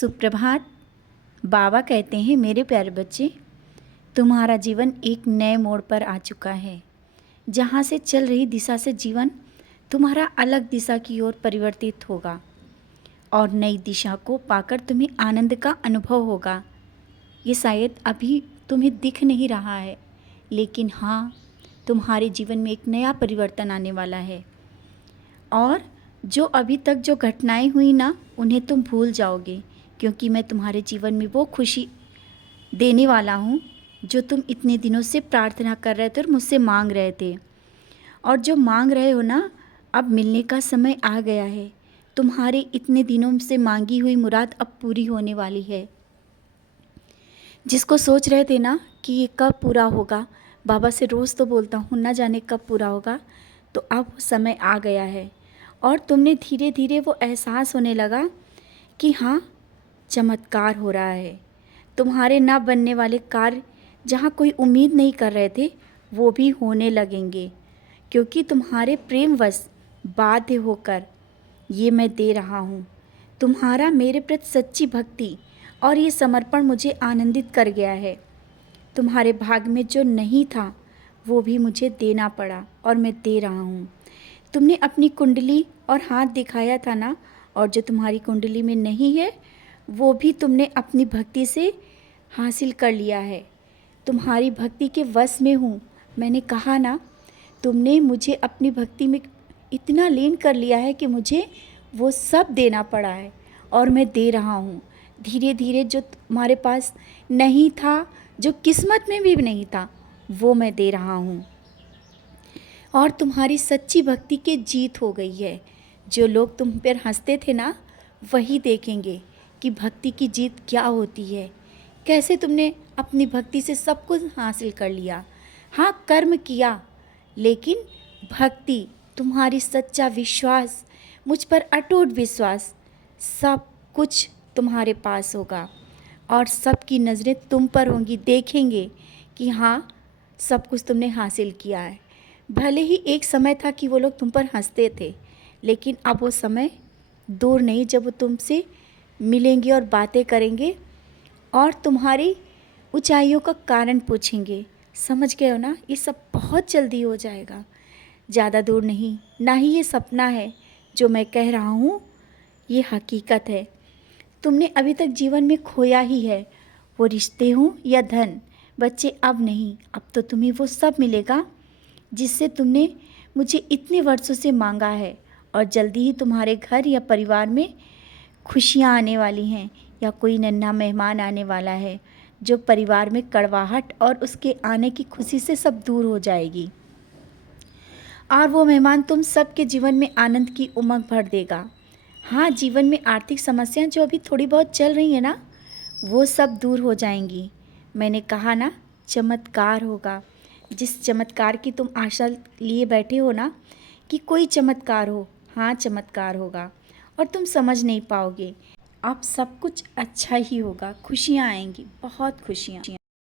सुप्रभात। बाबा कहते हैं, मेरे प्यारे बच्चे, तुम्हारा जीवन एक नए मोड़ पर आ चुका है। जहाँ से चल रही दिशा से जीवन तुम्हारा अलग दिशा की ओर परिवर्तित होगा और नई दिशा को पाकर तुम्हें आनंद का अनुभव होगा। ये शायद अभी तुम्हें दिख नहीं रहा है, लेकिन हाँ, तुम्हारे जीवन में एक नया परिवर्तन आने वाला है। और जो अभी तक जो घटनाएं हुई ना, उन्हें तुम भूल जाओगे, क्योंकि मैं तुम्हारे जीवन में वो खुशी देने वाला हूँ जो तुम इतने दिनों से प्रार्थना कर रहे थे और मुझसे मांग रहे थे। और जो मांग रहे हो ना, अब मिलने का समय आ गया है। तुम्हारे इतने दिनों से मांगी हुई मुराद अब पूरी होने वाली है। जिसको सोच रहे थे ना कि ये कब पूरा होगा, बाबा से रोज़ तो बोलता हूँ ना जाने कब पूरा होगा, तो अब समय आ गया है। और तुमने धीरे धीरे वो एहसास होने लगा कि हाँ, चमत्कार हो रहा है। तुम्हारे ना बनने वाले कार्य जहाँ कोई उम्मीद नहीं कर रहे थे, वो भी होने लगेंगे, क्योंकि तुम्हारे प्रेमवश बाध्य होकर ये मैं दे रहा हूँ। तुम्हारा मेरे प्रति सच्ची भक्ति और ये समर्पण मुझे आनंदित कर गया है। तुम्हारे भाग में जो नहीं था वो भी मुझे देना पड़ा और मैं दे रहा हूँ। तुमने अपनी कुंडली और हाथ दिखाया था ना, और जो तुम्हारी कुंडली में नहीं है वो भी तुमने अपनी भक्ति से हासिल कर लिया है। तुम्हारी भक्ति के वश में हूँ। मैंने कहा ना, तुमने मुझे अपनी भक्ति में इतना लीन कर लिया है कि मुझे वो सब देना पड़ा है और मैं दे रहा हूँ। धीरे धीरे जो तुम्हारे पास नहीं था, जो किस्मत में भी नहीं था, वो मैं दे रहा हूँ। और तुम्हारी सच्ची भक्ति की जीत हो गई है। जो लोग तुम पर हंसते थे ना, वही देखेंगे कि भक्ति की जीत क्या होती है। कैसे तुमने अपनी भक्ति से सब कुछ हासिल कर लिया। हाँ, कर्म किया, लेकिन भक्ति, तुम्हारी सच्चा विश्वास, मुझ पर अटूट विश्वास, सब कुछ तुम्हारे पास होगा और सबकी नज़रें तुम पर होंगी। देखेंगे कि हाँ, सब कुछ तुमने हासिल किया है। भले ही एक समय था कि वो लोग तुम पर हंसते थे, लेकिन अब वो समय दूर नहीं जब वो तुमसे मिलेंगे और बातें करेंगे और तुम्हारी ऊंचाइयों का कारण पूछेंगे। समझ गए हो ना? ये सब बहुत जल्दी हो जाएगा, ज़्यादा दूर नहीं। ना ही ये सपना है जो मैं कह रहा हूँ, ये हकीकत है। तुमने अभी तक जीवन में खोया ही है, वो रिश्ते हों या धन। बच्चे, अब नहीं, अब तो तुम्हें वो सब मिलेगा जिससे तुमने मुझे इतने वर्षों से मांगा है। और जल्दी ही तुम्हारे घर या परिवार में खुशियाँ आने वाली हैं, या कोई नन्हा मेहमान आने वाला है जो परिवार में कड़वाहट और उसके आने की खुशी से सब दूर हो जाएगी। और वो मेहमान तुम सबके जीवन में आनंद की उमंग भर देगा। हाँ, जीवन में आर्थिक समस्याएं जो अभी थोड़ी बहुत चल रही है ना, वो सब दूर हो जाएंगी। मैंने कहा ना, चमत्कार होगा। जिस चमत्कार की तुम आशा लिए बैठे हो ना कि कोई चमत्कार हो, हाँ, चमत्कार होगा और तुम समझ नहीं पाओगे। अब सब कुछ अच्छा ही होगा। खुशियाँ आएंगी, बहुत खुशियाँ।